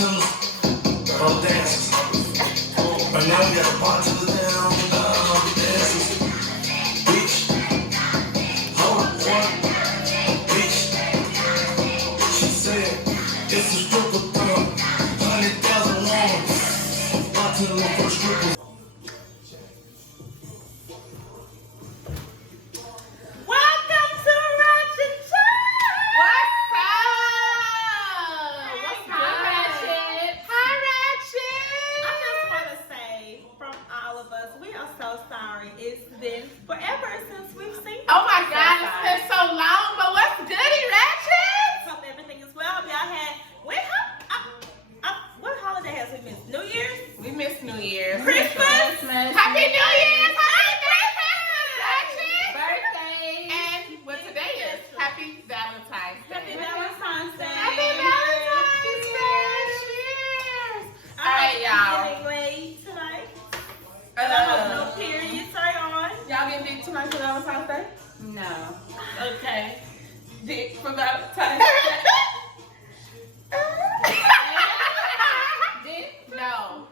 bartenders, dancers. Right now we got the bartenders down, the dancers. Bitch, hold one, bitch. She said, it's a stripper club, 100,000 women. Bartender for the strippers. Welcome to Ratchet Chatz! What's up? What's up, Ratchet? Hi, Ratchet. I just want to say, from all of us, we are so sorry. It's been forever since we've seen you. Oh my God, it's been so long, but what's goody, Ratchet? Hope everything is well. Hope y'all had, what holiday has we missed? New Year's? We missed New Year's. Christmas? Happy New Year's! Happy Christmas, Ratchet! Birthday. And what today is? Happy Valentine's Day. Happy Valentine's Day. Happy Valentine's Day. Cheers. All right, y'all. Getting laid tonight. I hope no periods are on. Y'all getting dick tonight for Valentine's Day? No. Okay. Dick for Valentine's Day. No.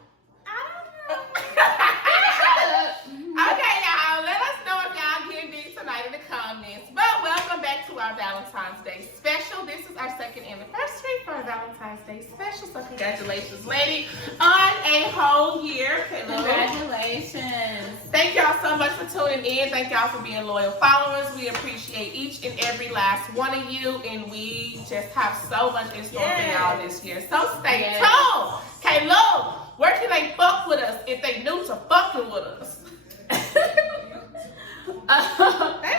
Okay, y'all. Let us know if y'all getting dick tonight in the comments. But welcome back to our Valentine's Day special. This is our second anniversary for our Valentine's Day special. So congratulations, lady, on a whole year. Congratulations. Thank y'all so much for tuning in. Thank y'all for being loyal followers. We appreciate each and every last one of you. And we just have so much in store for y'all this year. So stay tuned. Okay, look, where can they fuck with us if they new to fucking with us? They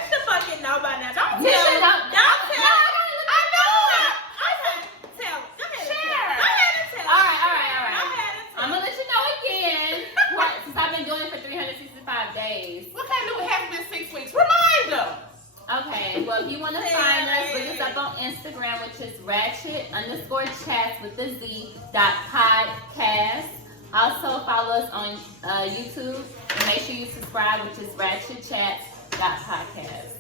should fucking know by now. Don't You tell should them. know. Don't tell them. I know it. Okay, tell them. Go ahead. Share. Go ahead and tell them. All right. Go ahead and tell I'm going to let you know again. Since I've been doing it for 365 days. What kind of it has been 6 weeks? Remind them. Okay, well, if you want to find us, look us up on Instagram, which is Ratchet_Chatz with the Z .podcast. Also, follow us on YouTube and make sure you subscribe, which is Ratchet Chatz.podcast.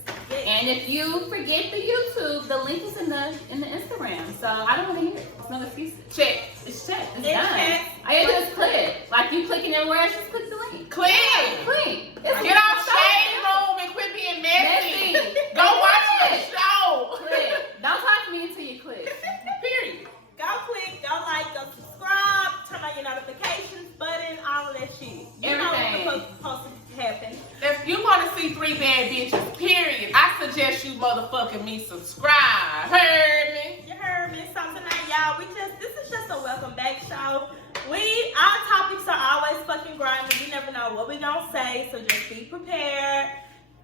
And if you forget the YouTube, the link is in the Instagram. So I don't want to hear it. It's no excuse. Check. It's checked. It's It's done. checked. All you do is click. Like you clicking everywhere else, just click the link. Click. Click. Get off shade room and quit being messy. Go watch the show. Click. Don't talk to me until you click. Period. Go click, go like, go subscribe, turn on your notifications button, all of that shit. You know Everything. what's supposed to happen. If you want to see 3 bad bitches, period, I suggest you motherfucking me subscribe. Heard me? You heard me. So tonight, y'all, this is just a welcome back show. Our topics are always fucking grimy. We never know what we gonna say, so just be prepared.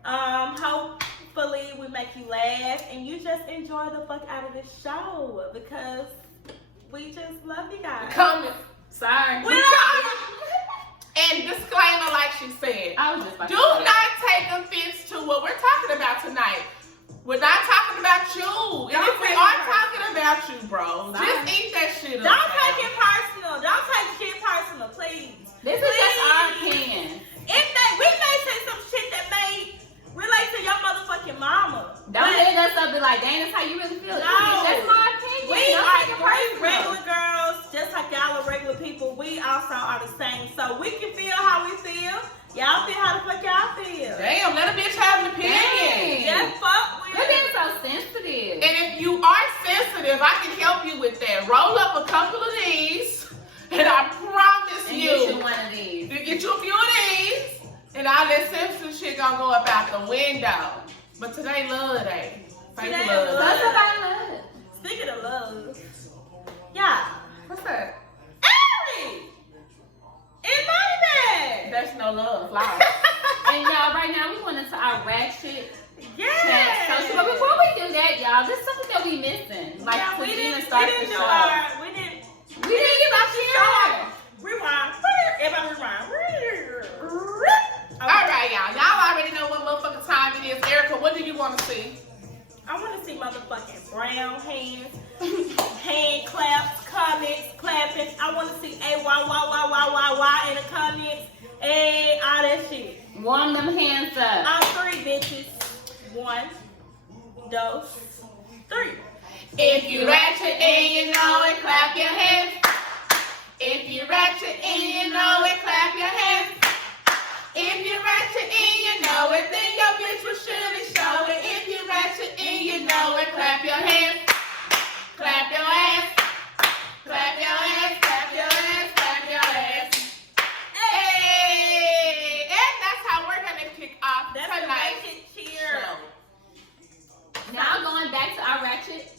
Hopefully we make you laugh and you just enjoy the fuck out of this show because we just love you guys. Comment. Sorry. We love you. And disclaimer, like she said, I was just about do to say not take offense to what we're talking about tonight. We're not talking about you. And if we are talking about you, bro, just eat that shit up. Don't take it personal. Don't take shit personal, please. This is just our opinion. We may say some shit that may relate to your motherfucking mama. Don't hit us up and be like, dang, that's how you really feel. No. That's my opinion. We Don't are take it great personal. regular girls, just like y'all are regular people. We also are the same. So we can feel how we feel. Y'all feel how the fuck y'all feel. Damn, let a bitch have an opinion. Dang. Just fuck with You're it. being so sensitive. And if you are sensitive, I can help you with that. Roll up a couple of these, and I promise And you, get you one of these. you get you a few of these, and all that sensitive shit gonna go up out the window. But today, love day. Fake Today, love. love. That's what I love. Speaking of love, yeah. What's that? Ari! In Moneybagg! That's no love. Lost. And y'all, right now, we went into our Ratchet Yeah! Chatz. So, but before we do that, y'all, there's something that we missing. Like, Yeah, to we even didn't start do the show. our, we didn't give our share. rewind. Everybody rewind. All right, y'all. Y'all already know what motherfucking time it is. Erica, what do you want to see? I want to see motherfucking brown hands, hand claps, comments, clapping. I want to see A-Y-Y-Y-Y-Y-Y in the comments and all that shit. Warm them hands up. I'm 3 bitches. 1, 2, 3. If you ratchet and you know it, clap your hands. If you ratchet and you know it, clap your hands. If you ratchet and you know it, then your bitch will surely show it. If you ratchet and you know it, clap your hands. Clap your ass. Clap your ass. Clap your ass. Clap your ass. Hey! And that's how we're going to kick off That's a tonight's ratchet cheer. show. Now going back to our ratchet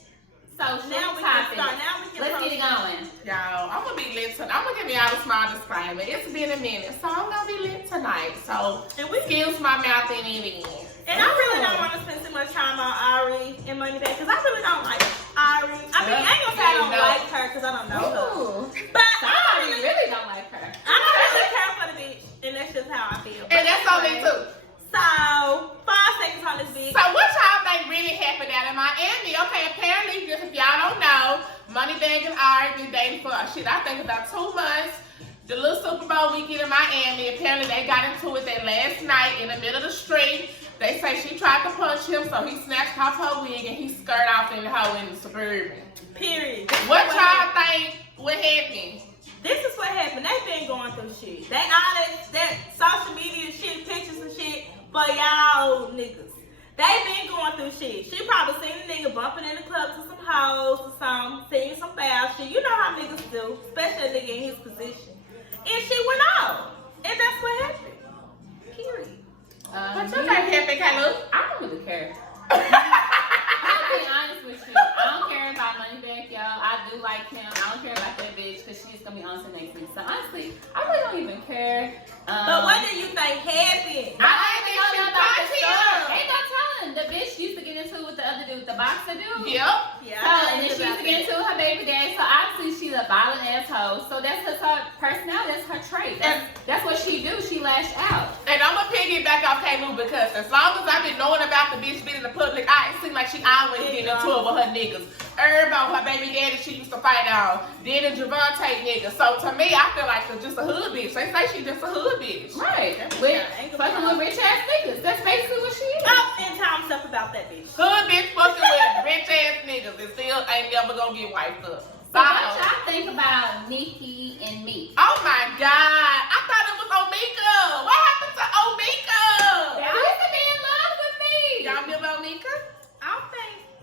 social Now we can topics. start. Now we can Let's get it going. Y'all, I'm gonna be lit tonight. I'm gonna give y'all a small disclaimer. It's been a minute, so I'm gonna be lit tonight. So, excuse my mouth in it. And I really don't want to spend too much time on Ari and Moneybagg because I really don't like Ari. I mean, I ain't gonna say I don't like her because I don't know her. Ooh. But Somebody really don't like her. I don't really care for the bitch, and that's just how I feel. And that's on me too. So, 5 seconds on this bitch. So what y'all think really happened out in Miami? Okay, apparently, just if y'all don't know, Moneybagg and Ari been dating for I think about 2 months. The little Super Bowl weekend in Miami, apparently they got into it that last night in the middle of the street. They say she tried to punch him, so he snatched off her wig and he skirted off in the hoe in the Suburban. Period. What y'all think what happened? This is what happened. They been going through shit. They all that social media shit, pictures and shit for y'all niggas. They been going through shit. She probably seen a nigga bumping in the club to some hoes or something, seeing some foul shit. You know how niggas do, especially a nigga in his position. And she went out. And that's what happened. Period. What you think happened, Kayla? I don't really care. I'll be honest with you. I don't care about Moneybagg, y'all. I do like him. I don't care about that bitch because she's gonna be on to next week. So honestly, I really don't even care. But what do you think happened? I think she punched him. Ain't no telling. The bitch used to get into it with the other dude, the boxer dude. Yep. Yeah. So, and then she used to get into it with her baby daddy. So obviously she's a violent asshole. So that's her personality. That's her trait. That's what she do. She lash out. And I'm gonna piggyback off K-Lou because as long as I've been knowing about the bitch being in the public eye, it seems like she always getting into it with her niggas. Herb her baby daddy she used to fight on. Then the Javante nigga. So to me, I feel like she's just a hood bitch. They say she's just a hood bitch. Right. Fucking with rich ass niggas. That's basically what she is. Oh, and time stuff about that bitch. Hood bitch fucking with rich ass niggas and still ain't never gonna get wiped up. So what y'all think about Nikki and Meek? Oh my God. I thought it was Omika. What happened to Omika? They used to be in love with me. Y'all remember Omika?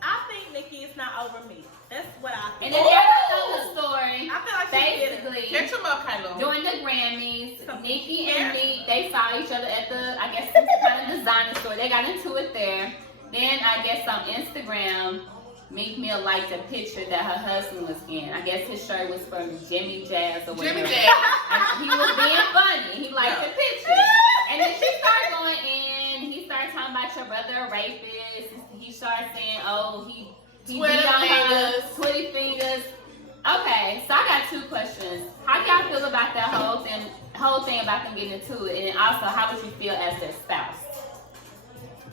I think Nikki is not over me. That's what I And think. if y'all don't know the story, I feel like she basically Catch him up, Kylo. during the Grammys, Nikki and Meek, they saw each other at the, I guess, some kind of designer store. They got into it there. Then I guess on Instagram, Meek Mill liked a picture that her husband was in. I guess his shirt was from Jimmy Jazz or whatever. Jimmy Jazz. And he was being funny. He liked the picture. And then she started going in. He started talking about your brother a rapist. He started saying, oh, he beat on her, Twitty fingers. Okay, so I got 2 questions. How do y'all feel about that whole thing about them getting into it? And then also, how would you feel as their spouse?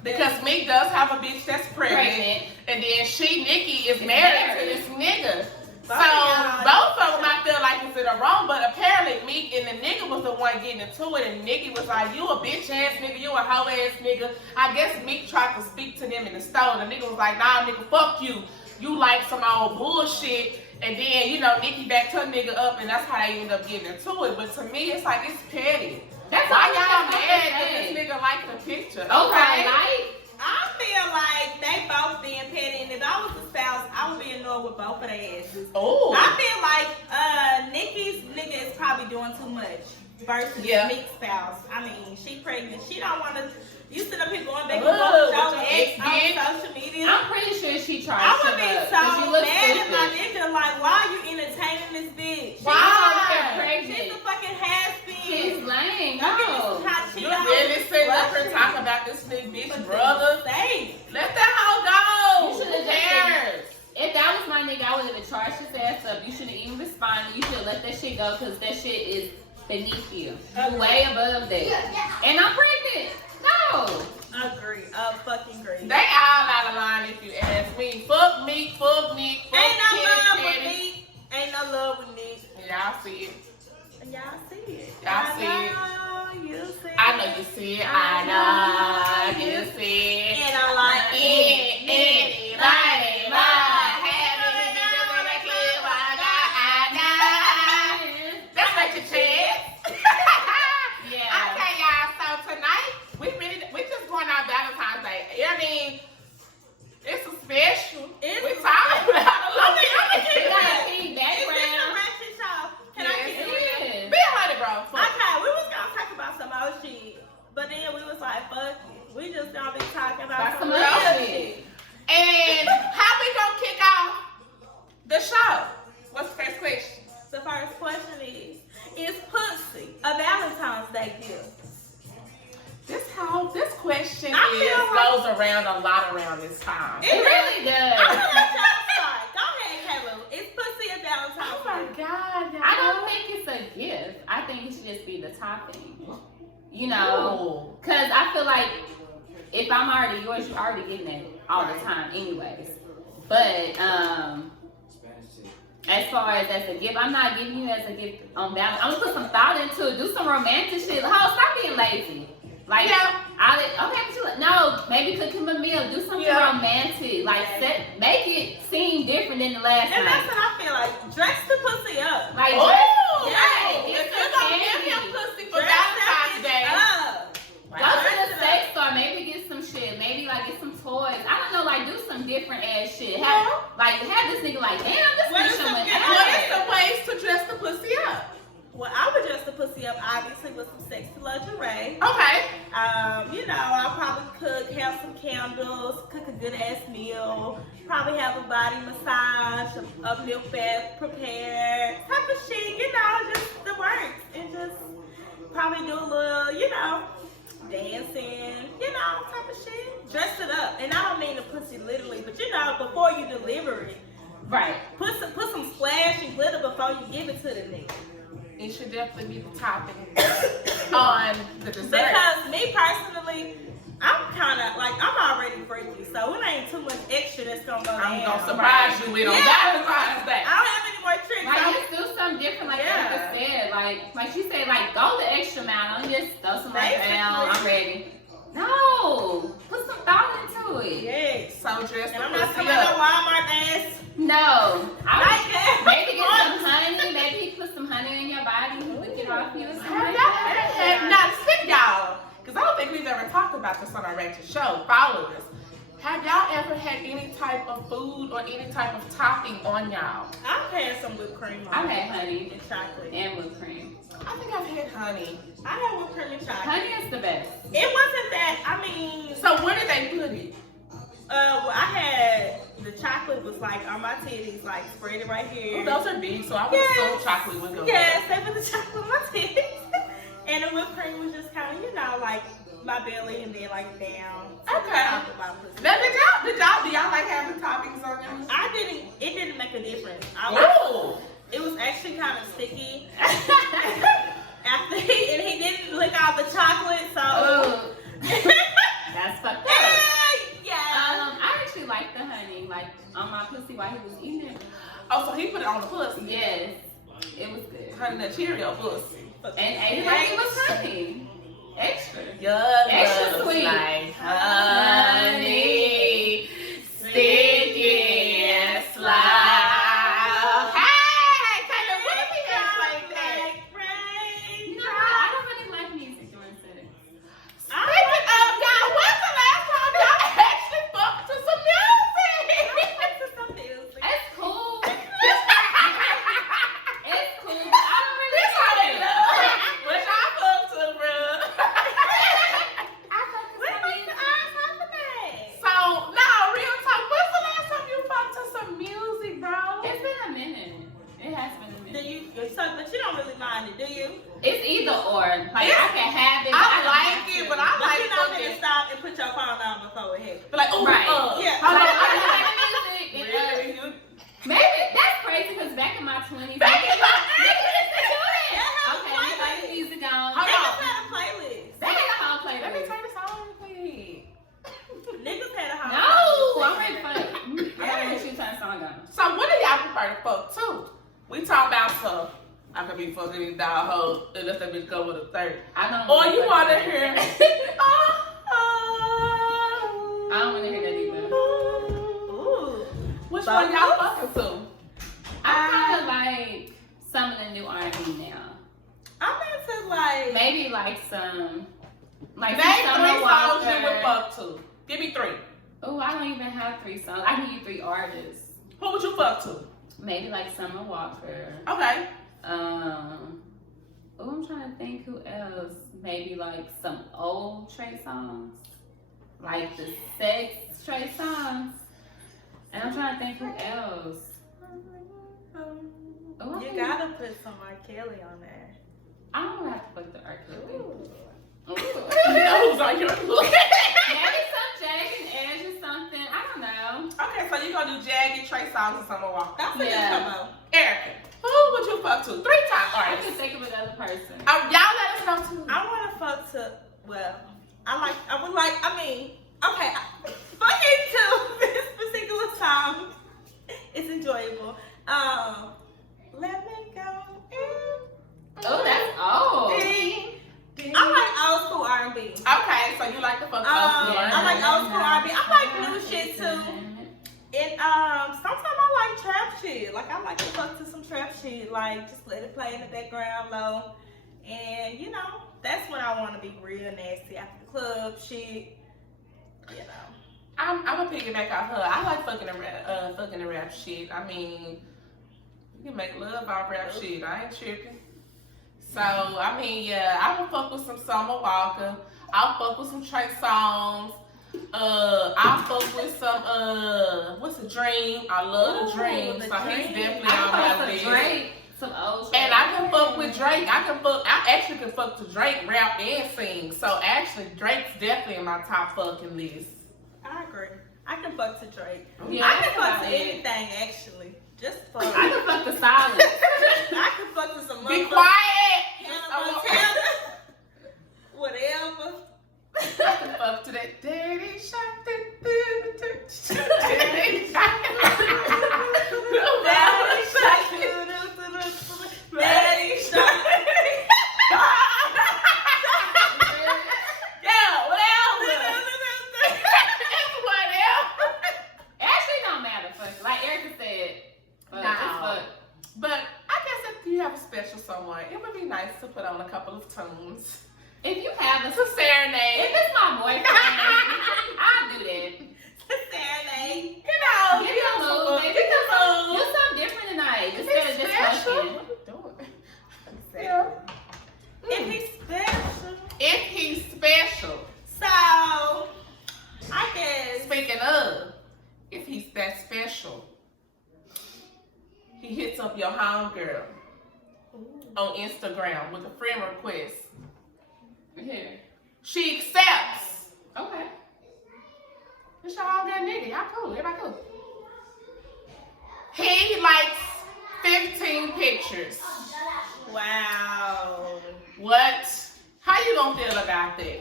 Because Meek does have a bitch that's pregnant. And then Nikki is married to this nigga. So both of them I feel like is in the wrong, but apparently Meek and the nigga was the one getting into it, and Nikki was like, you a bitch ass nigga, you a hoe ass nigga. I guess Meek tried to speak to them in the store, and the nigga was like, nah nigga, fuck you. You like some old bullshit. And then, you know, Nikki backed her nigga up, and that's how they ended up getting into it. But to me, it's like, it's petty. That's why all y'all I'm mad that saying. this nigga liked the picture? Okay, I feel like they both being petty, and if I was the spouse, I would be annoyed with both of their asses. Oh. I feel like Nikki's nigga is probably doing too much versus Meek's spouse. I mean, she pregnant. She don't want to. You sit up here going back and forth with your ex on social media. I'm pretty sure she tried I to. would be so mad at my nigga. Like, why are you entertaining this bitch? Why? She's a fucking has-been. She's lame. Don't give me No. some hot You Cheetos. really sitting up here talking about this nigga bitch brother. Safe. Let that hoe go. You should have Who cares? If that was my nigga, I would have charged his ass up. You shouldn't even responded. You should have let that shit go because that shit is beneath you. Way above that. And I'm pregnant. No. Agree. Fucking agree. They all out of line if you ask me. Fuck me, fuck Nick, fuck Ain't no love Kid with Cudi. Nick. Ain't no love with Nick. Y'all see it. Y'all see it. Y'all see it. I know you see it. I know you see it. I know you see it. And I like it. Anybody, my happy niggas in the club, I know. shit. But then we was like, fuck it. We just gonna be talking about That's some some real real shit. And how we gonna kick off the show? What's the first question? The first question is pussy a Valentine's Day gift? This question I feel like- goes around a lot around this time. It really does. I'm gonna let y'all start. Go ahead, Caleb. Is pussy a Valentine's Oh my gift? God, y'all. I don't think it's a gift. I think it should just be the topping. You know, because I feel like if I'm already yours, you're already getting it all the time anyways. But as far as a gift, I'm not giving you as a gift on Valentine's. I'm gonna put some thought into it. Do some romantic shit. Ho, stop being lazy. Like, no, maybe cook him a meal. Do something romantic. Like, make it seem different than the last And night. that's what I feel like. Dress the pussy up. Like, If it's you're gonna give him pussy for Dress that Valentine's bitch Day, up. go to the sex store, maybe get some shit, maybe like get some toys. I don't know, like do some different ass shit. Have this nigga like, damn, this What bitch is showing some- ass. what is the ways to dress the pussy up? Well, I would dress the pussy up obviously with some sexy lingerie. Okay. You know, I'll probably have some candles, cook a good ass meal, probably have a body massage, a milk bath prepared, type of shit, you know, just the works. And just probably do a little, you know, dancing, you know, type of shit. Dress it up. And I don't mean the pussy literally, but you know, before you deliver it, Right. put some splash and glitter before you give it to the nigga. It should definitely be the topping on the dessert. Because me personally, I'm kind of like, I'm already freaky, so it ain't too much extra that's gonna go I'm down. gonna surprise you with on Valentine's Day. I don't have any more tricks. Like just do something different, like Erica said. Like she said, like go the extra mile. Don't just throw some like down. I'm ready. No, put some thought into it. Yes. So dress And the I'm not pussy talking about up. no Walmart ass. No, Like that. maybe get some honey. Maybe put some honey in your body. Lick it off you or something Have like y'all that. ever had, now sit y'all, because I don't think we've ever talked about this on our Ratchet show, followers. Have y'all ever had any type of food or any type of topping on y'all? I've had some whipped cream on I've it. had honey And chocolate. and whipped cream. I think I've had honey. I had whipped cream and chocolate. Honey is the best. It wasn't that, I mean, So where did they put it? well, I had, the chocolate was like on my titties, like spread it right here. Well, those are big, so I would assume chocolate would go Yes, they put the chocolate on my titties. And the whipped cream was just kind of, you know, like my belly and then like down. Okay. Top of my pussy. Now, do y'all like having toppings on them? It didn't make a difference. Ooh. It was actually kind of sticky. After he didn't lick out the chocolate, so. Ooh. That's fucked up. Yeah. I actually like the honey, like on my pussy while he was eating it. Oh, so he put it on the pussy. Yes, it was good. Honey Nut Cheerio pussy. And ate it like it was honey. Extra. Extra sweet. Like honey, sticky and slow. Hey, Taylor, what if we just like that? No, I don't really like music during sex. Speaking of, y'all, when's the last time y'all actually fucked to some music? It's cool. It's cool. But I don't really This how they like it. look. What y'all fuck to, bro? I fuck with some music. So, no, real talk. When's the last time you fucked to some music, bro? It's been a minute. It has been a minute. But you don't really mind it, do you? It's either or. Like I can have it. I don't like have it, to. but I But like you're not gonna fucking. stop and put your phone down before it happens. But like, ooh, Right. Yeah. Hold Like, on, I like the music. And, Really? maybe that's crazy because back in my 20s, Back in my- niggas used to do that. Yeah, Okay, we play the music on. Hold Niggas on. had a playlist. They had a whole Let me playlist. turn this on real quick. Niggas had a whole No, playlist. I'm ready for it. I gotta make sure you turn the song on. So, what do y'all prefer to fuck to? We talk about some. I could be fucking these dog hoes unless that bitch go with a third. I don't. Or you want to that. hear? I don't want to hear that either. Ooh. Which one y'all fucking to? I kind of like some of the new R&B now. I'm into like. Maybe like some, like Name some Summer 3 songs you would Walker. fuck to. Give me 3. Oh, I don't even have 3 songs. I can give you 3 artists. Who would you fuck to? Maybe like Summer Walker. Okay. Oh, I'm trying to think who else. maybe like some old Trey songs, like the sex Trey songs. And I'm trying to think who else. You gotta put some R. Kelly on there. I don't have to put the R. Kelly. You know who's on your list? Maybe some Jagged Edge or something. I don't know. Okay, so you gonna do Jagged, Trey Songz, and Summer Walker. That's a good combo. Erica, who would you fuck to? 3 times. I can think of another person. Y'all let us know too. I wanna fuck to, well, okay, fucking to this particular song. It's enjoyable. Let me go. Oh, that's old. I like old school R&B. Okay, so you like the fuck old school. I like old school R&B. I like new shit too. And sometimes I like trap shit. Like I like to fuck to some trap shit. Like just let it play in the background low. And you know, that's when I want to be real nasty after the club shit. You know. I'm gonna piggyback off her. I like fucking the rap shit. I mean, you can make love off rap shit. I ain't tripping. So I mean, yeah, I will fuck with some Summer Walker. I'll fuck with some Trey Songz. I'll fuck with some what's a Dream? I love the Dream. So he's definitely on my list. Drake, some old Drake. And I can fuck with Drake. I actually can fuck to Drake, rap and sing. So actually, Drake's definitely in my top fucking list. I agree. I can fuck to Drake. Yeah, I can fuck to it. anything actually. Just fuck. I can fuck the silence. I can fuck to some Be motherfuckers. quiet. Hannah Montana. Whatever. I can fuck to that daddy shot. Daddy shot. Daddy shot. Yeah, whatever. Actually, don't matter. Fuck. Like Erica said. No. Fuck. But I guess if you have a special someone, it would be nice to put on a couple of tunes. If you have It's a serenade. if it's my boyfriend, I'll do that. Serenade. You know, Give me a move, baby. Do something different tonight. Instead of just fucking. If he's special. If he's special. So, I guess. Speaking of, if he's that special, he hits up your homegirl on Instagram with a friend request. Here. She accepts. Okay. It's your homegirl nigga. Y'all cool. Everybody cool. He likes 15 pictures. Wow. What? How you gonna feel about that?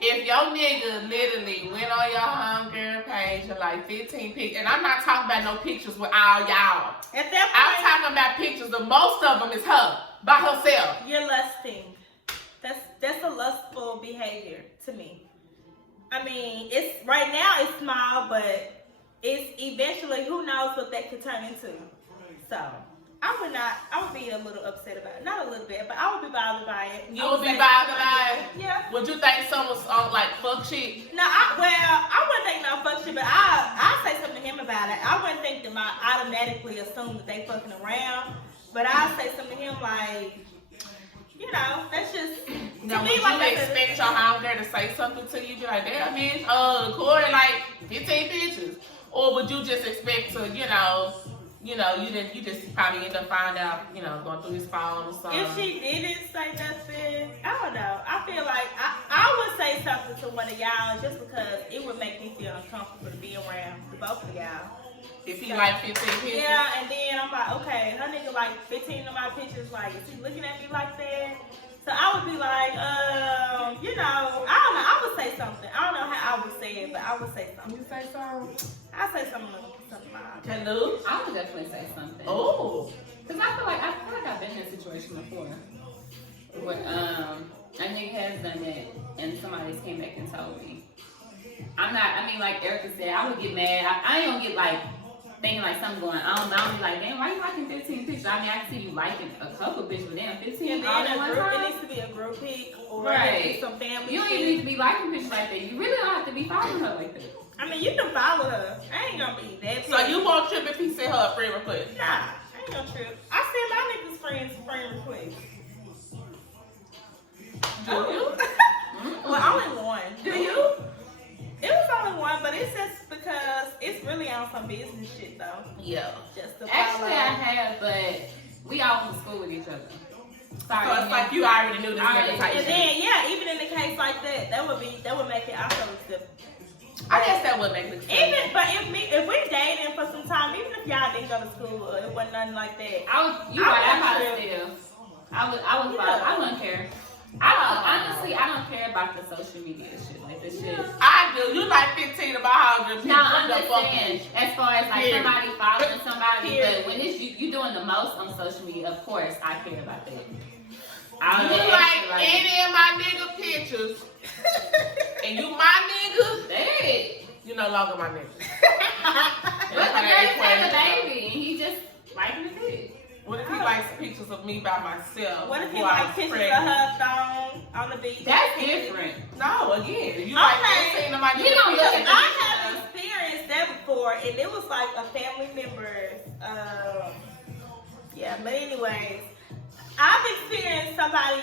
If your nigga literally went on your homegirl page and like 15 pictures, and I'm not talking about no pictures with all y'all. At that I'm point, talking about pictures. The most of them is her by herself. you're lusting. That's a lustful behavior to me. I mean, it's right now it's small, but it's eventually who knows what that could turn into. So I would be a little upset about it. Not a little bit, but I would be bothered by it. You would be bothered by it? Yeah. Would you think someone's on like fuck shit? No, I wouldn't think no fuck shit, but I'll say something to him about it. I wouldn't think them I automatically assume that they fucking around, but I'll say something to him like, you know, that's just Now, to would me you like expect your homegirl to say something to you? Be like, damn, bitch, Corey like 15 pictures, or would you just expect to, you just probably end up finding out, going through his phone or something. If she didn't say nothing, I don't know. I feel like I would say something to one of y'all just because it would make me feel uncomfortable to be around the both of y'all. If he like 15 pictures? Yeah, and then I'm like, okay, her nigga like 15 of my pictures, like, is he looking at me like that? So I would be like, I don't know, I would say something. I don't know how I would say it, but I would say something. You say so? I'll say something like Hello? I would definitely say something. Oh. Because I feel like I've been in a situation before where a nigga has done that and somebody just came back and told me. Like Erica said, I would get mad. I ain't gonna get like thinking like something going on. I'll be like, damn, why you liking 15 pictures? I mean, I can see you liking a couple bitches, but damn, 15 And all then at one it time? needs to be a group pic or Right. some family You don't shit. even need to be liking pictures like that. You really don't have to be following her like that. I mean, you can follow her. I ain't gonna be that. So you won't trip if he sent her a friend request? Nah, I ain't gonna trip. I send my niggas friends friend requests. Do you? Well, only one. Do you? It was only one, but it's just because it's really on some business shit though. Yeah. Just to Actually, I follow. have, but we all went to school with each other. Sorry. So it's like you already knew this Already. nigga type And shit. then yeah, even in the case like that, that would make it also different. I guess that would make it simple. Even, but if we dating for some time, even if y'all didn't go to school, it wasn't nothing like that. You right, I'm probably still. I wouldn't care. Honestly, I don't care about the social media shit. Like this shit. I do. You like 15 about how to No, I'm just saying, as far as like somebody following somebody, but when it's you doing the most on social media, of course, I care about that. You like any of my nigga pictures, and you my nigga, Hey. you no longer my nigga. But the girl just had a baby, and he just liking the pig. What if he likes pictures of me by myself? What if he while I like was pictures pregnant? of her thong on the beach? That's different. No, again, you like Okay. 15 of my You nigga don't look pictures. at I have experienced that before, and it was like a family member. Yeah, but anyways, I've experienced somebody,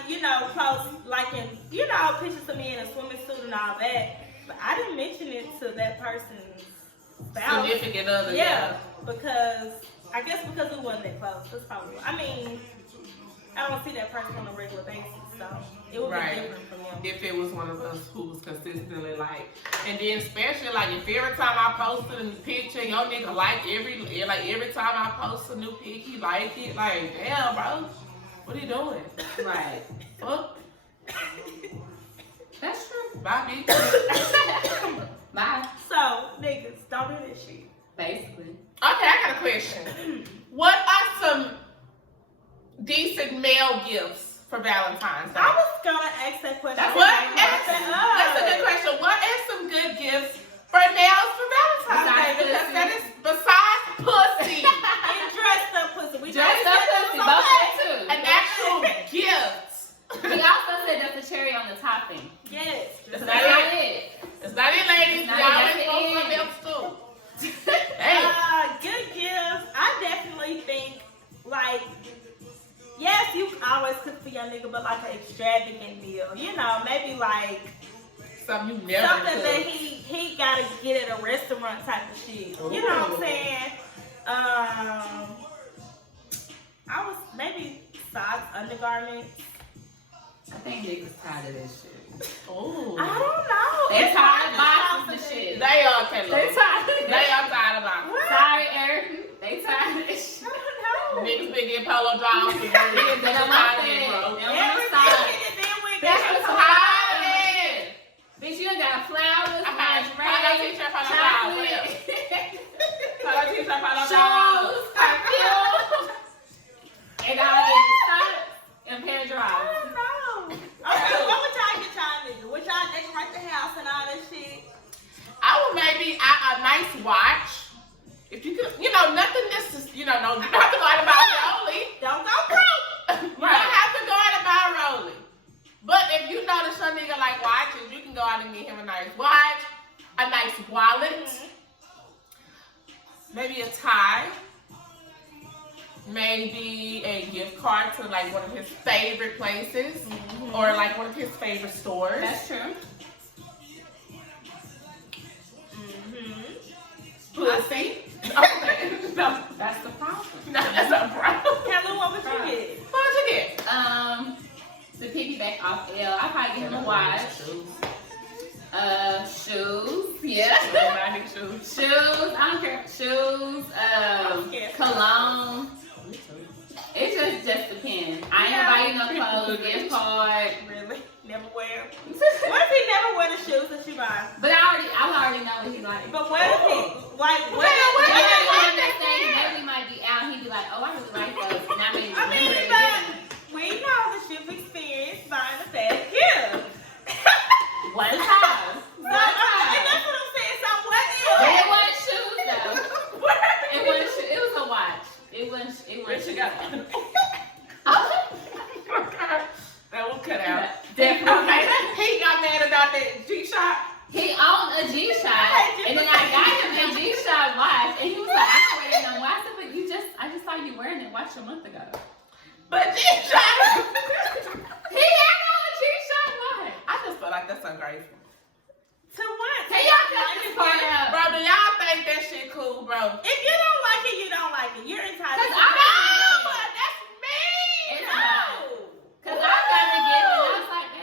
post liking, pictures of me in a swimming suit and all that, but I didn't mention it to that person's spouse. Significant other. Yeah, because I guess because we wasn't that close. That's probably. I mean, I don't see that person on a regular basis, so it would Right. be different from them. If it was one of us who was consistently like, and then especially like if every time I posted a picture, your nigga every time I post a new pic, he like it. Like, damn, bro, what are you doing? Right. Fuck, That's true. bye, bitch. Bye. So niggas, don't do this shit. Basically. Okay, I got a question. What are some decent male gifts for Valentine's Day? I was gonna ask that question. That's That's a good question. What are some good gifts for males for Valentine's Day? Besides Because pussy. that is besides pussy, And dressed up pussy. We Dressed up pussy, both that too. an actual gift. We also said that's the cherry on the top thing. Yes. That's That's not not it. it. It's not it, ladies. It's not We it. always That's want the something end. else too. Hey. Good gifts. I definitely think yes, you can always cook for your nigga, but like an extravagant meal. Maybe like Something you never something could. that he gotta get at a restaurant type of shit. You know what I'm saying? I was maybe socks, undergarments. I think niggas tired of this shit. Ooh. I don't know. They It's tired of hard boxes to and shit. They are Kayla. They tired. They are tired about it. What? Sorry, Eric. They tired of this shit. I don't know. Niggas been getting polo draws for Niggas years. don't That's want how that. it is, bro. They don't want to sign. Everything and then we That's got what's some hard. Bitch, you done got flowers, Polo t-shirt, polo draws. chocolate, Polo t-shirt, polo draws. shoes, perfume, and all that socks and pair of I drawers. don't know. Okay, what would y'all get y'all nigga? Would y'all decorate the house and all that shit? I would maybe a nice watch. If you could, nothing this is, no, you don't have to go out and buy Rolly. Don't go broke. You don't have to go out and buy Rolly. But if you notice your nigga like watches, you can go out and get him a nice watch, a nice wallet, maybe a tie, maybe a gift card to like one of his favorite places or like one of his favorite stores. That's true. Pussy. Okay. No, That's the problem. that's not a problem. Kelly, what would you get? What would you get? To piggyback off L, I probably get him a watch. Shoes. Yeah. Shoes. Shoes. I don't care. Shoes. Cologne. It just depends. I ain't buy you no clothes, gift card. Really? Never wear. What if he never wear the shoes that you buy? But I already know what he likes. But what if he like Wait, Maybe might be out. He'd be like, oh, I really like those. And I may I mean, remember it but again. we know that you've experienced buying a fast gift. One time. So, and that's what I'm saying. So what But is? it wasn't shoes though. It wasn't shoes. It was a watch. It wasn't shoes. That will cut out. Definitely. Okay. He got mad about that G-Shock. He owned a G-Shock, and then I got him a G-Shock watch, and he was like, I don't wear no watch. I said, but I just saw you wearing that watch a month ago. But G-Shock. He had on a G-Shock so grateful. To what? Can y'all cut this part out? Bro, do y'all think that shit cool, bro? If you don't like it, you don't like it. You're entitled to No, it. that's me. It's No. Because I got to get it. I was like,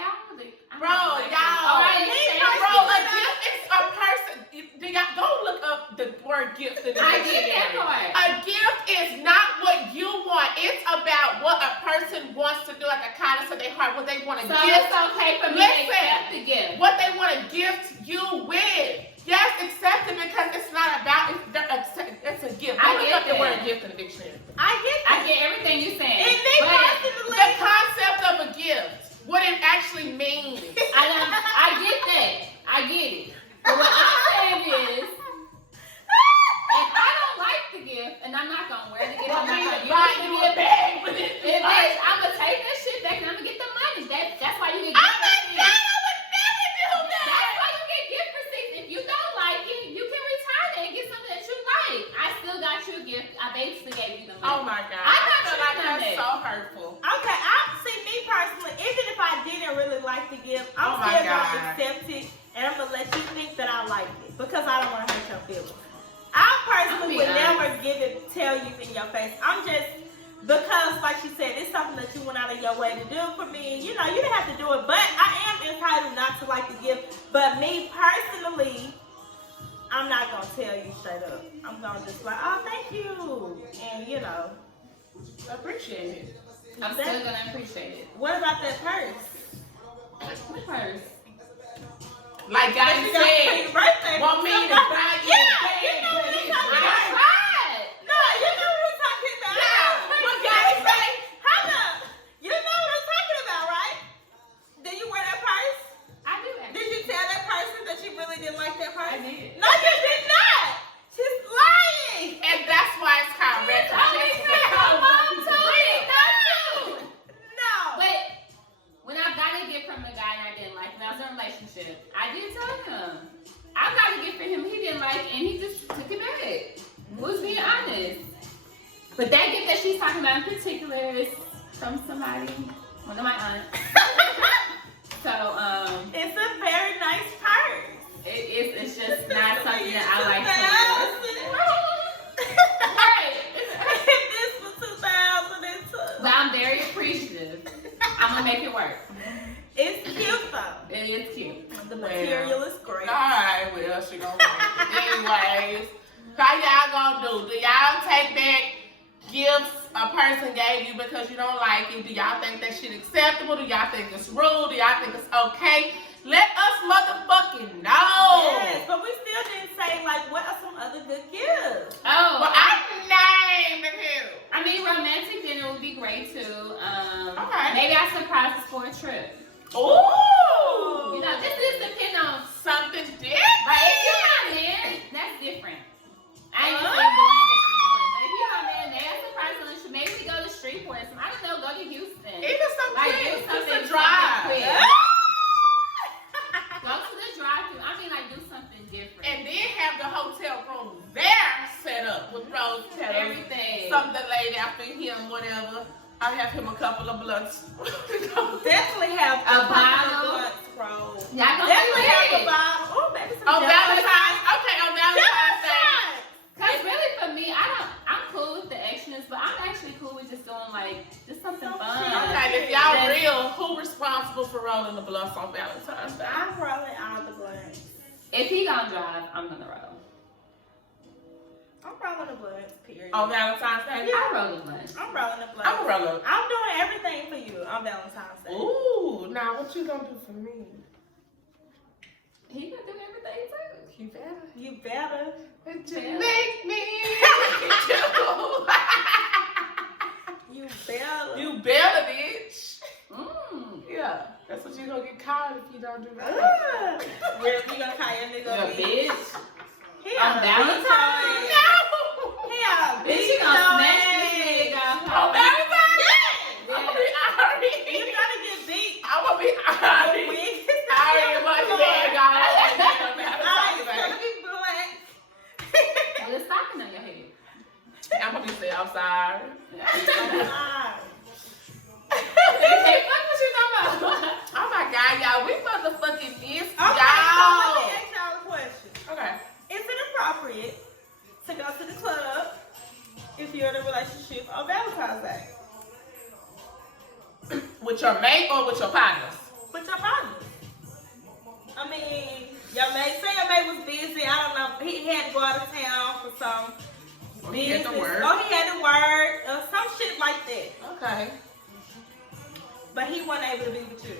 Bro, y'all. Bro, a gift is a person. Do y'all go look up the word gift in the I get dictionary. that part. A gift is not what you want. It's about what a person wants to do at the kindness of their heart, what they want to So gift. it's okay for me to accept the gift. What they want to gift you with. Yes, accept it because it's not about it's a gift. I Look get up the that. word gift in the dictionary. I get I that. get everything you're saying. And me But personally, The concept of a gift, what it actually means. I get that. I get it. But what I'm saying is, if I don't like the gift and I'm not going to wear the gift, I'm not going to use the gift. If I'm going to take that shit back and I'm going to get the money. That's why you get gift receipts. I would never do that. That's why you get gift receipts. If you don't like it, you can return it and get something that you like. I still got you a gift. I basically gave you the money. Oh my God. I I thought feel you like done that's that. so hurtful. Okay, I see me personally, even if I didn't really like the gift, I'm Oh my still God. gonna accept it and I'm gonna let you think that I like it because I don't want to hurt your feelings. I personally would never tell you in your face. I'm just because, like she said, it's something that you went out of your way to do for me. You know, you didn't have to do it, but I am entitled not to like the gift. But me personally, I'm not gonna tell you straight up. I'm gonna just like, oh, thank you, and you know. Appreciate it. I'm still going to appreciate it. What about that purse? What purse? Like God said, want me to buy you a bag, but it's I right. No, you know what we're talking about. Yeah, what God say? Hold up. You know what we're talking about, right? Did you wear that purse? I do that. Did you tell that person that you really didn't like that purse? I did. No, you did not. She's lying. And that's why it's called Ratchet Chatz. No. But when I got a gift from a guy and I didn't like him, I was in a relationship. I did tell him. I got a gift for him he didn't like and he just took it back. Was being honest. But that gift that she's talking about in particular is from somebody, one of my aunts. So, It's a very nice purse. it's just not something that I like to wear. Right. This was 2002. But I'm very appreciative. I'm gonna make it work. It's cute though. It is cute. The material is great. Alright, well, she gonna work. Anyways, how y'all gonna do? Do y'all take back gifts a person gave you because you don't like it? Do y'all think that shit acceptable? Do y'all think it's rude? Do y'all think it's okay? Let us motherfucking know. Yes, but we still didn't say like what are some other good gifts. Oh, Well, I named the hill. I mean, romantic dinner would be great too. Okay. Maybe I surprise us for a trip. Ooh. You know, this is depend on. Something different. Like if you're not man, that's different. I ain't just saying doing just be doing. But if you're not man, that's a surprise lunch. Maybe we go to Shreveport or something. I don't know. Go to Houston. Even some Like quick. do Just something a drive. quick. Go to the drive-thru. I mean, like do something different. And then have the hotel room there set up with rose petals. Everything. Something laid after him, whatever. I have him a couple of blunts. Definitely have A bottle. Y'all gonna Definitely do have a it. bottle. Oh, maybe some On Valentine's. Valentine's. Okay, on Valentine's Day. Cause really for me, I'm cool with the extras, but I'm actually cool with just doing like just something fun. Okay, if y'all real, who responsible for rolling the blunts on Valentine's Day? I'm rolling all the blunts. If he gonna drive, I'm gonna roll. I'm rolling the blunts, period. On Valentine's Day? I roll the lunch. I'm rolling the blunts. I'm a roller. I'm doing everything for you on Valentine's Day. Ooh, now what you gonna do for me? He gonna do everything too. You better. You better. Just Yeah. make me. You better. You better, bitch. Yeah. That's what you gonna get called if you don't do that. Really, you gonna call your nigga A a bitch? bitch. He On a Valentine's? bitch. No! He a Bitch, bitch. you gonna smash this nigga. On Valentine's Day? Yeah. I'm gonna be Ari. You gotta get beat. I'm gonna be Ari. Ari and my dad got all that shit on Valentine's Day. gonna be black. With a stocking on your head. I'm gonna be saying I'm sorry. Hey, fuck what you talking about? Oh my God, y'all, we motherfucking mate or with your partners? With your partner. I mean, your mate, say your mate was busy. I don't know. He had to go out of town for some Or he had to work. Oh, he had to work. Or some shit like that. Okay. But he wasn't able to be with you.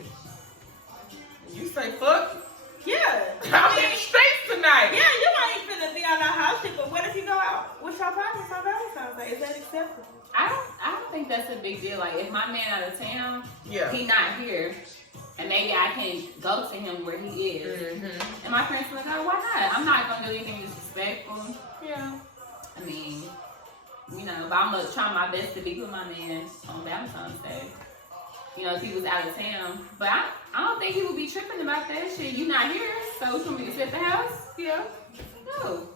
You say fuck? Yeah. I'm in the streets tonight. Yeah, you ain't finna be on our house shit, but what if you go out with your partner on Valentine's Day? Is that acceptable? I don't think that's a big deal. Like, if my man out of town, Yeah. he not here, and maybe I can go to him where he is. Mm-hmm. And my friends are like, oh, why not? I'm not gonna do anything disrespectful. Yeah. I mean, you know, but I'm gonna try my best to be with my man on Valentine's Day. You know, if he was out of town. But I don't think he would be tripping about that shit. You not here, so you want me to sit at the house? Yeah. No.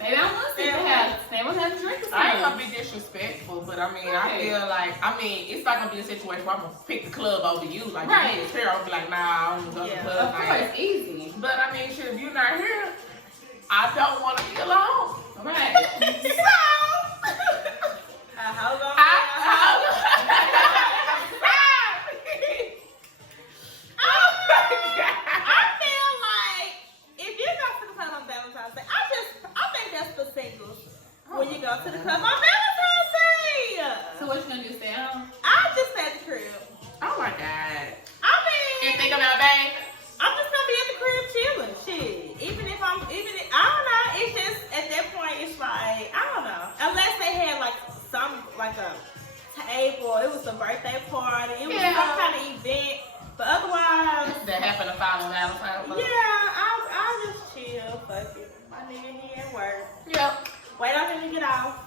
Maybe I want to sit at the house. Maybe we'll have a drink or something. I ain't gonna be disrespectful, but I mean, I feel like, it's not gonna be a situation where I'm gonna pick the club over you. Like, Right. if you're here, I'll be like, nah, I don't go to the club. Of course, easy. But I mean, shit, if you're not here, I don't want to be alone. Right. Hold on. I feel like if you go to the club on Valentine's Day, I think that's for singles. When you go to the club on Valentine's Day. So what you gonna do, stay home? I'll just stay at the crib. Oh my God. I mean, You think about babe? I'm just gonna be at the crib chilling. Shit. I don't know. It's just at that point, it's like I don't know. Unless they had like a table, it was a birthday party, it was some kind of event. But otherwise, That happened to fall on Valentine's Day. yeah, I'll just chill. Fuck it. My nigga, he at work. Yep. Wait on him to get off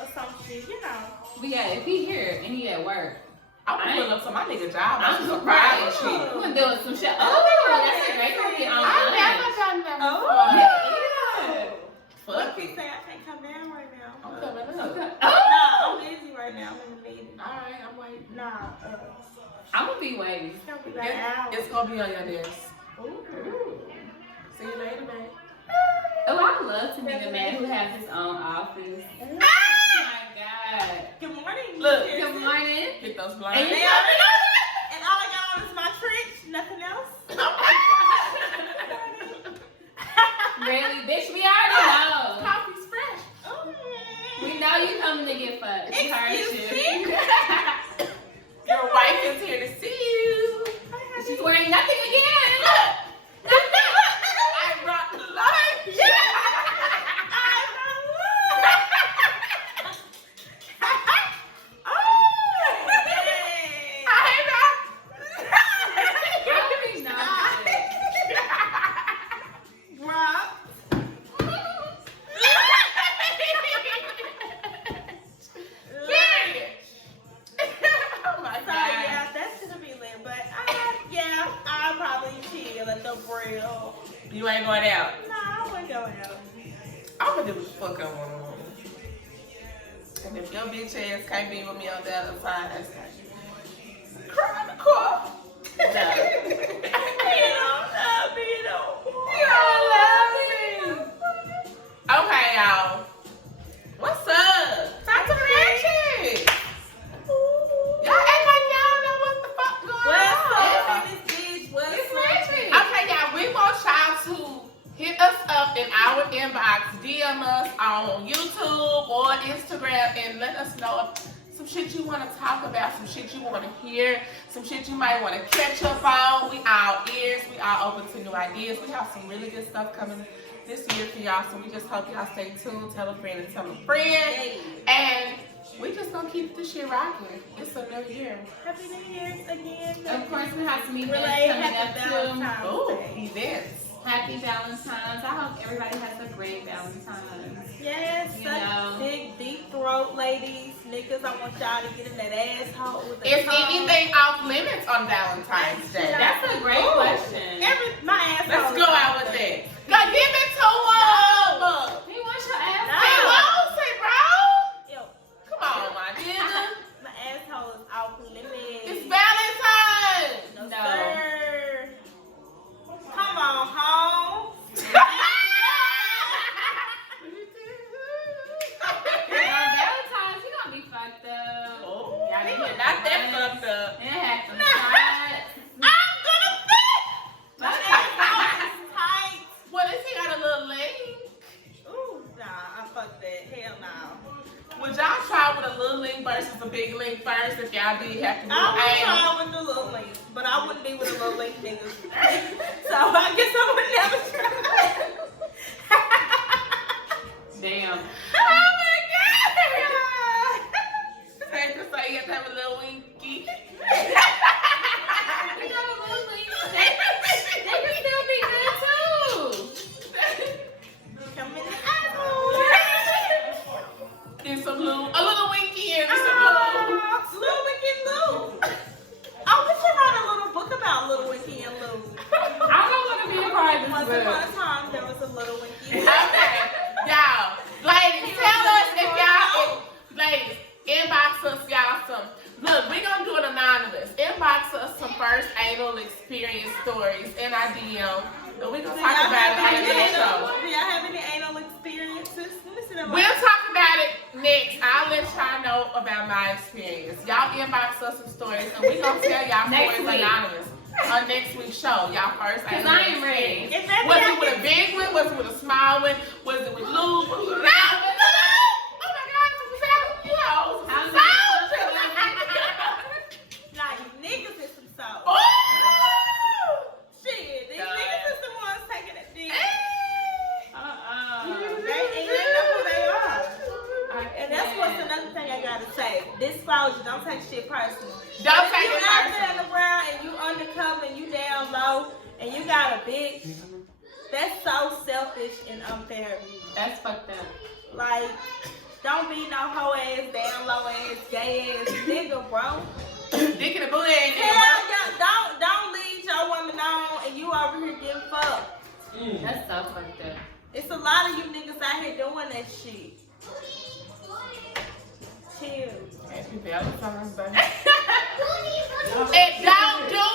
or some shit, you know. But yeah, if he here and he at work, I'm pulling up to my nigga job. I'm I'm surprised. surprised. We're gonna do some shit. Oh, that's a great idea. Fuck He it. say I can't come down right now. I'm coming up. Okay. Nah, I'm busy right now. I'm in a meeting. Alright, I'm waiting. Nah, I'm gonna be waiting. it's gonna be like an hour. It's gonna be on your desk. Ooh. See you later, babe. Oh, I would love to meet a man who has his own office. Oh my God. Good morning. Look, Kirsten. Good morning. Hit those And blinds. you And all I got on is my trench, nothing else. Really, bitch, we already know. Coffee's fresh. We know you coming to get fucked. We heard Excuse you. me? Your wife is here to see you. She's wearing nothing again. I brought the lunch. Probably not. Oh my So God. yeah, that's gonna be lit. But I'll probably chill at the grill. You ain't going out. Nah, I wouldn't go out. I'm gonna do what the fuck I want. And if your bitch ass can't be with me on Valentine's, cry in the car. You don't love me no more. You don't love me. Okay, y'all. What's up? Talk to the Ratchet. Y'all act like y'all know what the fuck going on. What's up in this bitch? What's It's up? Ratchet. Okay, y'all, we want y'all to hit us up in our inbox, DM us on YouTube or Instagram, and let us know some shit you want to talk about, some shit you want to hear, some shit you might want to catch up on. We all ears, we all open to new ideas. We have some really good stuff coming this year for y'all, so we just hope y'all stay tuned. Tell a friend and tell a friend. And we just gonna keep this shit rocking. It's a new year. Happy New Year's again. Of course, we have some events Relay, coming happy up too. Valentine's Ooh, Day. events. Happy Valentine's. I hope everybody has a great Valentine's. Yes, You such know. big, deep throat ladies. Niggas, I want y'all to get in that asshole with the Is tongue. anything off limits on Valentine's Day? That's a great question. My asshole. Let's go out with that. Go give it to him. He wants your ass. No. He wants it, bro. Yo, Come on, my nigga. my asshole is off limits. It's Valentine's. No, No. sir. Come on, home. On Valentine's, we gonna be fucked up. Oh, Y'all he know not that what? fucked up. Yeah. versus a big link first if y'all did have to do I would anal. try with the little link, but I wouldn't be with a little link nigga. So I guess I would never try. Damn. Oh my God! They just say you have to have a little winky. You know, they can still be good too. Come in the asshole. And some little, a little winky and some Little Winky and Lou. I wish I wrote a little book about Little Winky and Lou. I don't want to be a part of Once this upon book. a time, there was a Little Winky. Okay, y'all, ladies, tell us if y'all, ladies, inbox us y'all some. Look, we gonna do it anonymous. Inbox us some first anal experience stories in our DM, and we gonna talk about it on the next show. Do y'all have any anal experiences? Let me see them. We'll talk about it next. I'll let y'all know about my experience. Y'all inbox us some stories, and we gonna tell y'all Next stories week. anonymous on next week's show. Y'all first Cause anal I ain't ready. experience. If that Was be it with a big one? Was it with a small one? Was it with lube? Was it with loud? Oh my God, this is how you hoes. How So- many- Nah, you niggas is some sauce. Oh! Shit, these God. niggas is the ones taking that dick. Hey. They know who they are. And that's what's another thing I gotta say. Disclosure, don't take shit personal. Don't If take you it out there personal. in the world and you undercover and you down low and you got a bitch, that's so selfish and unfair of you. That's fucked up. Like, don't be no hoe ass, down low ass, gay ass nigga, bro. Dick in the booty ain't Hell there. yeah, don't lead your woman on and you over here getting fucked. That's so fucked up. It's a lot of you niggas out here doing that shit. Chill. Happy Valentine's Day. And don't do